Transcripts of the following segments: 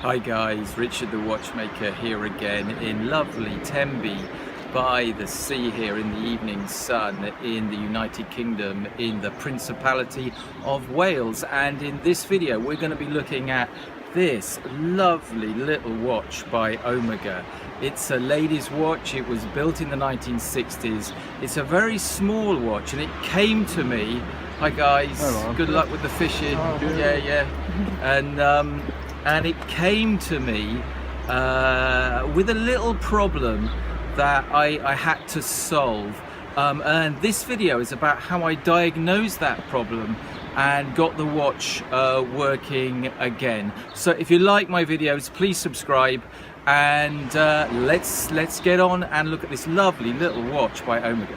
Hi guys, Richard the Watchmaker here again in lovely Tenby by the sea here in the evening sun in the United Kingdom in the Principality of Wales. And in this video we're going to be looking at this lovely little watch by Omega. It's a ladies' watch. It was built in the 1960s. It's a very small watch and it came to me. Hi guys, Hello. Good luck with the fishing. Oh, Yeah. And it came to me with a little problem that I had to solve. And this video is about how I diagnosed that problem and got the watch working again. So if you like my videos, please subscribe, and let's get on and look at this lovely little watch by Omega.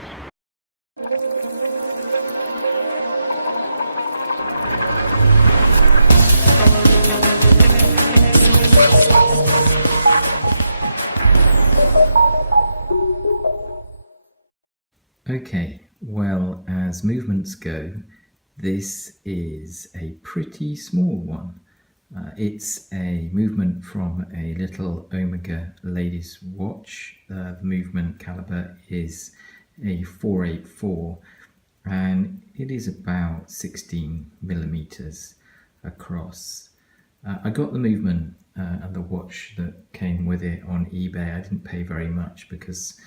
Okay, well, as movements go, this is a pretty small one. It's a movement from a little Omega ladies watch. The movement caliber is a 484 and it is about 16 millimeters across. I got the movement and the watch that came with it on eBay. I didn't pay very much because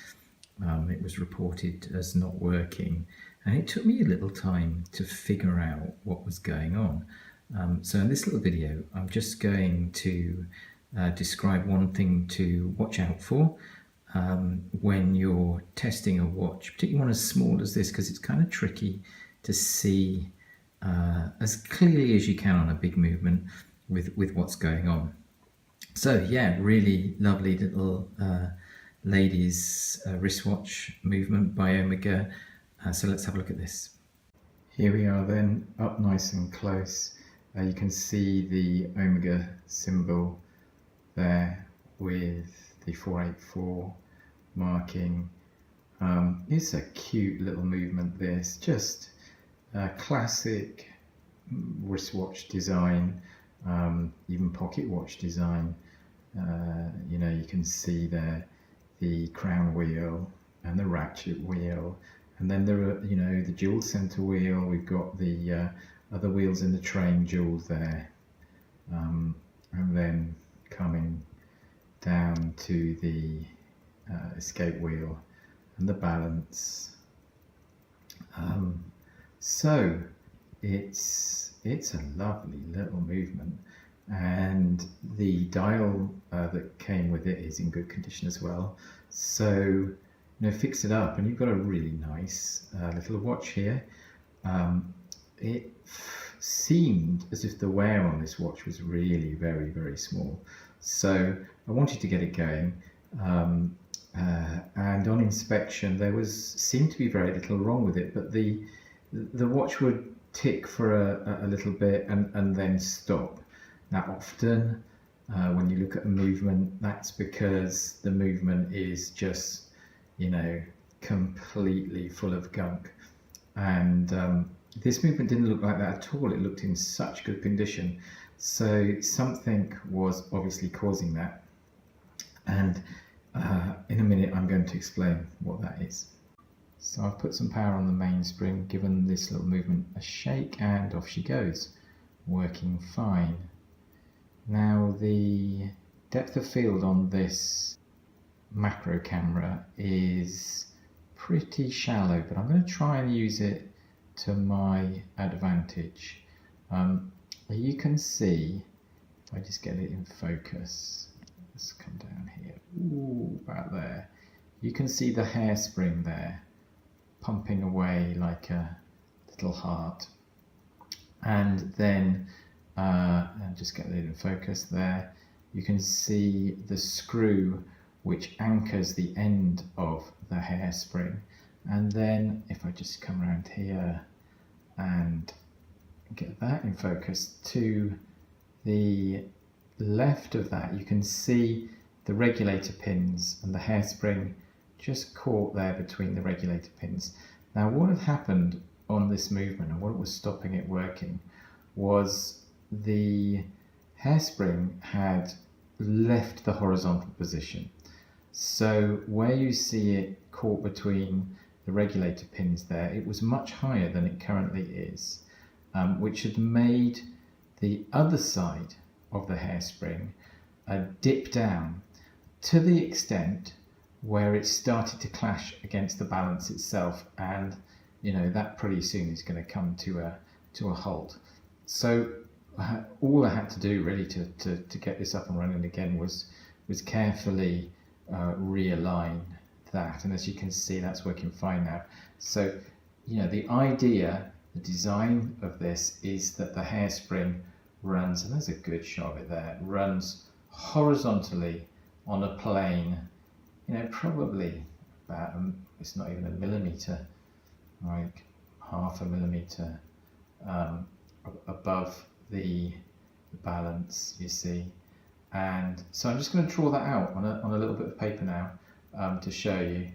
it was reported as not working, and it took me a little time to figure out what was going on. So in this little video I'm just going to describe one thing to watch out for when you're testing a watch, particularly one as small as this, because it's kind of tricky to see as clearly as you can on a big movement with what's going on. So yeah, really lovely little ladies wristwatch movement by Omega. So let's have a look at this. Here we are then, up nice and close. You can see the Omega symbol there with the 484 marking. It's a cute little movement, this, just a classic wristwatch design, even pocket watch design. You know, you can see there the crown wheel and the ratchet wheel, and then there are, you know, the jewel center wheel. We've got the other wheels in the train jeweled there, and then coming down to the escape wheel and the balance. So it's a lovely little movement, and the dial that came with it is in good condition as well. So, you know, fix it up and you've got a really nice little watch here. It seemed as if the wear on this watch was really very, very small. So I wanted to get it going, and on inspection there seemed to be very little wrong with it, but the watch would tick for a little bit and then stop. Now often when you look at a movement, that's because the movement is just, you know, completely full of gunk. And this movement didn't look like that at all. It looked in such good condition. So something was obviously causing that. And in a minute I'm going to explain what that is. So I've put some power on the mainspring, given this little movement a shake, and off she goes, working fine. Now the depth of field on this macro camera is pretty shallow, but I'm going to try and use it to my advantage. You can see, if I just get it in focus, let's come down here, ooh, about there, you can see the hairspring there pumping away like a little heart. And then and just get it in focus there, you can see the screw which anchors the end of the hairspring. And then if I just come around here and get that in focus, to the left of that you can see the regulator pins and the hairspring just caught there between the regulator pins. Now what had happened on this movement and what was stopping it working was the hairspring had left the horizontal position. So where you see it caught between the regulator pins there, it was much higher than it currently is, which had made the other side of the hairspring dip down to the extent where it started to clash against the balance itself, and that pretty soon is going to come to a halt. So all I had to do really to get this up and running again was carefully realign that, and as you can see, that's working fine now. So the idea, the design of this is that the hairspring runs, and there's a good shot of it there, runs horizontally on a plane, probably about it's not even a millimeter, like half a millimeter above the balance, you see. And so I'm just going to draw that out on a little bit of paper now to show you.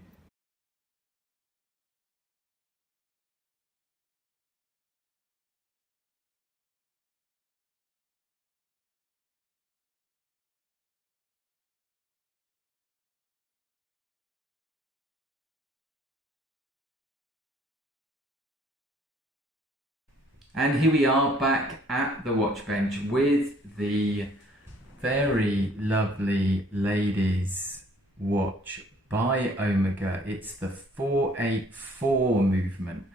And here we are back at the watch bench with the very lovely ladies watch by Omega. It's the 484 movement,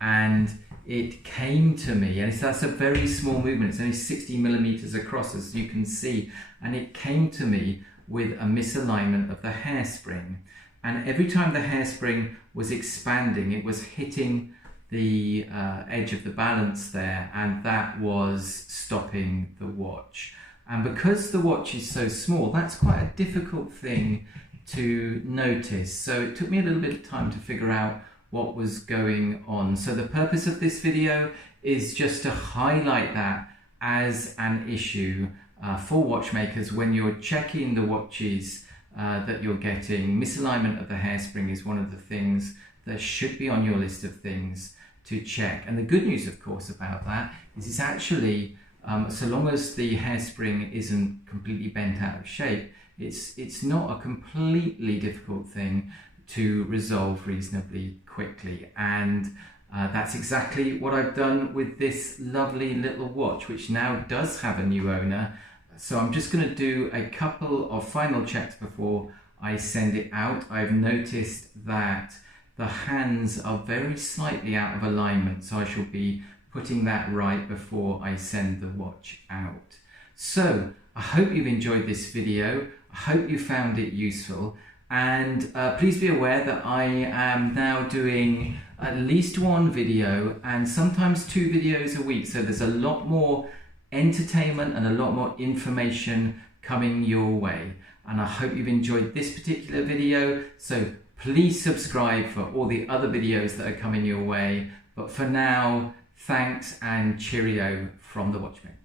and it came to me, and that's a very small movement, it's only 60 millimeters across, as you can see, and it came to me with a misalignment of the hairspring, and every time the hairspring was expanding, it was hitting the edge of the balance there, and that was stopping the watch. And because the watch is so small, that's quite a difficult thing to notice. So it took me a little bit of time to figure out what was going on. So the purpose of this video is just to highlight that as an issue for watchmakers when you're checking the watches that you're getting. Misalignment of the hairspring is one of the things that should be on your list of things to check. And the good news, of course, about that is it's actually, so long as the hairspring isn't completely bent out of shape, it's not a completely difficult thing to resolve reasonably quickly. And that's exactly what I've done with this lovely little watch, which now does have a new owner. So I'm just going to do a couple of final checks before I send it out. I've noticed that the hands are very slightly out of alignment, so I shall be putting that right before I send the watch out. So I hope you've enjoyed this video. I hope you found it useful, and please be aware that I am now doing at least one video and sometimes 2 videos a week, so there's a lot more entertainment and a lot more information coming your way, and I hope you've enjoyed this particular video. So please subscribe for all the other videos that are coming your way. But for now, thanks and cheerio from the Watchmaker.